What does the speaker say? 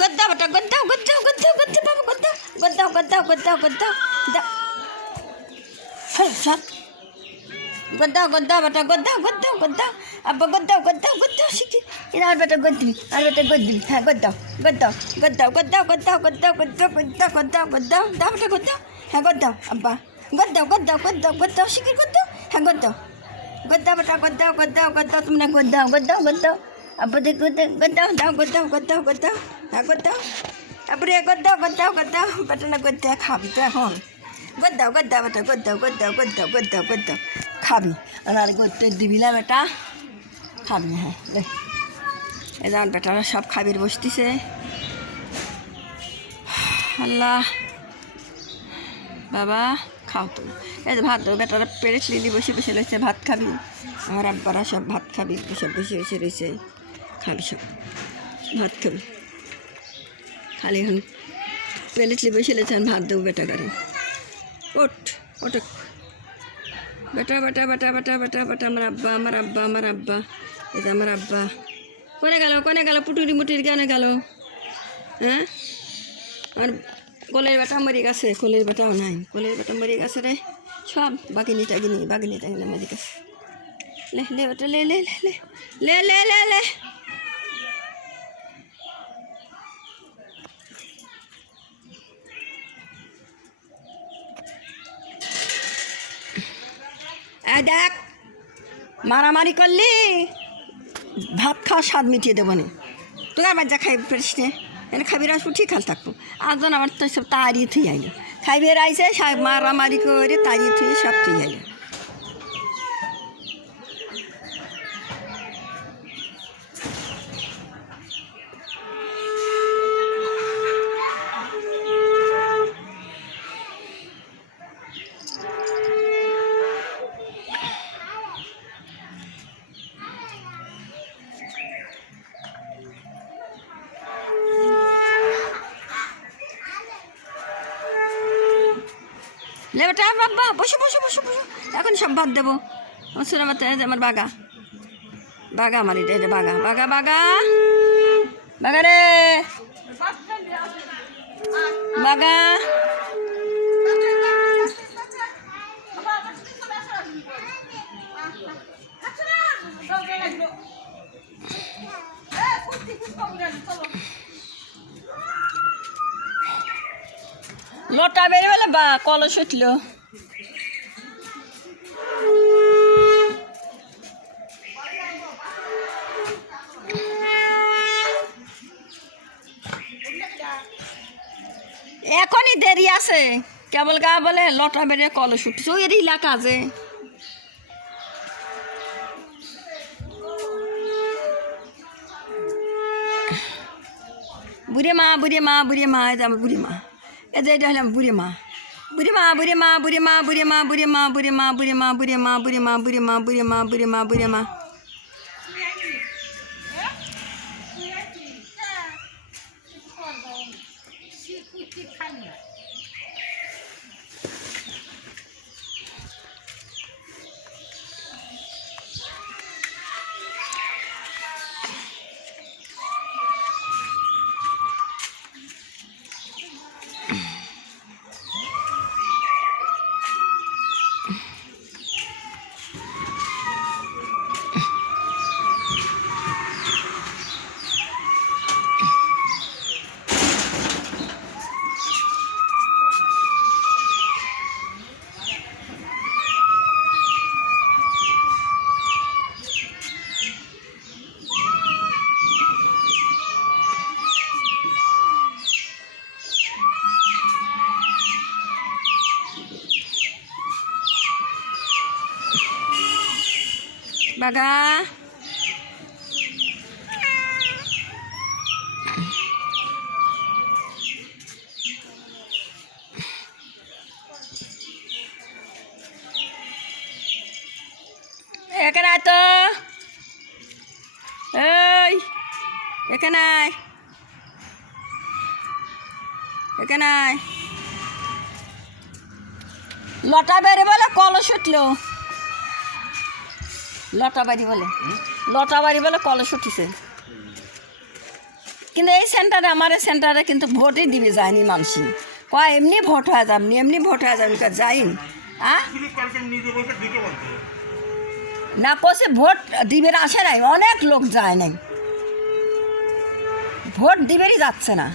গদ্দা বেটা গদ্দা গদ্দা গদ্দা গদ্দা বাবা গদ্দা গদ্দা গদ্দা গদ্দা গদ্দা হ্যাঁ সব গদ্দা গদ্দা বেটা গদ্দা গদ্দা গদ্দা আব্বা গদ্দা গদ্দা গদ্দা শিখি এটা আর বেটা গদ্দি আর বেটা গদ্দি হ্যাঁ গদ্দা গদ্দা গদ্দা গদ্দা গদ্দা গদ্দা গদ্দা গদ্দা গদ্দা গদ্দা দা বেটা গদ্দা হ্যাঁ গদ্দা আব্বা গদ্দা গদ্দা গদ্দা গদ্দা শিখি গদ্দা হ্যাঁ গদ্দা গদ্দা বেটা গদ্দা গদ্দা গদ্দা তোমরা গদ্দা গদ্দা গদ্দা আব্বা দেখ গদ্দা গদ্দা দাও গদ্দা গদ্দা গদ্দা হ্যাঁ গদ্দা তারপরে গদ্দা গদ্দা গদ্দা বেটা না গদ্দা খাবি তো এখন গদ্দা গদ্দা বেটা গদ্দা গদ্দা গদ্দা গদ্দা গদ্দা খাবি আর গদ্দা দিবি না বেটা খাবি হ্যাঁ এই যেমন বেটারা সব খাবির বসতিছে আল্লাহ বাবা খাও তো এই যে ভাত দেবো বেটারা পেরেছ লিলি বসে বসে রয়েছে ভাত খাবি আমার আব্বারা সব ভাত খাবি সব বসে বসে রয়েছে খাবি সব ভাত খাবি খালি এখন পেলেটলি বসে রয়েছে ভাত দেবো বেটা গাড়ি ওঠ ওঠ বেটা বেটা বেটা বেটা বেটা বেটা আমার আব্বা আমার আব্বা আমার আব্বা এটা আমার আব্বা কোনে গেল পুটুরি মুটির কেনে গেল হ্যাঁ আর কোলের বেটা মরে গেছে কোলের বেটাও নাই কোলের বেটা মরে গেছে রে সব বাগিনি টাগিনি মরে গেছে লে লে বেটা লে লে লে লে লে লে লে দেখ মারামারি করলি ভাত খাওয়া স্বাদ মিটিয়ে দেবো না তোর বাচ্চা খাই পারিস নে এনে খাবি আসবো ঠিক খাল থাকবো একজন আমার তো সব তাড়িয়ে থুই আইলো খাইবে আইসে মারামারি করে তাড়িয়ে থুয়ে সব থুই আইলো লে বেটা বাবা বসো বসো বসো বসো এখন সব ভাত দেবো আমার বাগা বাগা আমার এটা বাগা বাগা বাগা বাগা রে বাগা লটা বেরিয়ে বলে বা কলস উঠল এখনই দেরি আছে কেবল গা বলে লটা বেরিয়ে কলস উঠছে ওই এলাকা আছে বুড়ি মা বুড়ি মা বুড়ি মা এটা আমার বুড়ি মা এটা এটা হলাম বুড়ি মা বুড়ি মা বুড়ি মা বুড়ি মা বুড়ি মা বুড়ি মা বুড়ি মা বুড়ি মা বুড়ি মা বুড়ি মা বুড়ি মা বুড়ি মা বুড়ি মা বুড়ি মা বাগা এখানে আয় তো এই এখানে আয় এখানে আয় লটা বেড়ে বলে কলস উঠলো লটা বাড়ি বলে কলস উঠিছে কিন্তু এই সেন্টারে আমার এই সেন্টারে কিন্তু ভোটই দিবে যায়নি মানুষই কয় এমনি ভোট হয়ে যাবনি এমনি ভোট হয়ে যাবনি যাইনি না কষে ভোট দিবের আসে নাই অনেক লোক যায় নাই ভোট দিবেরই যাচ্ছে না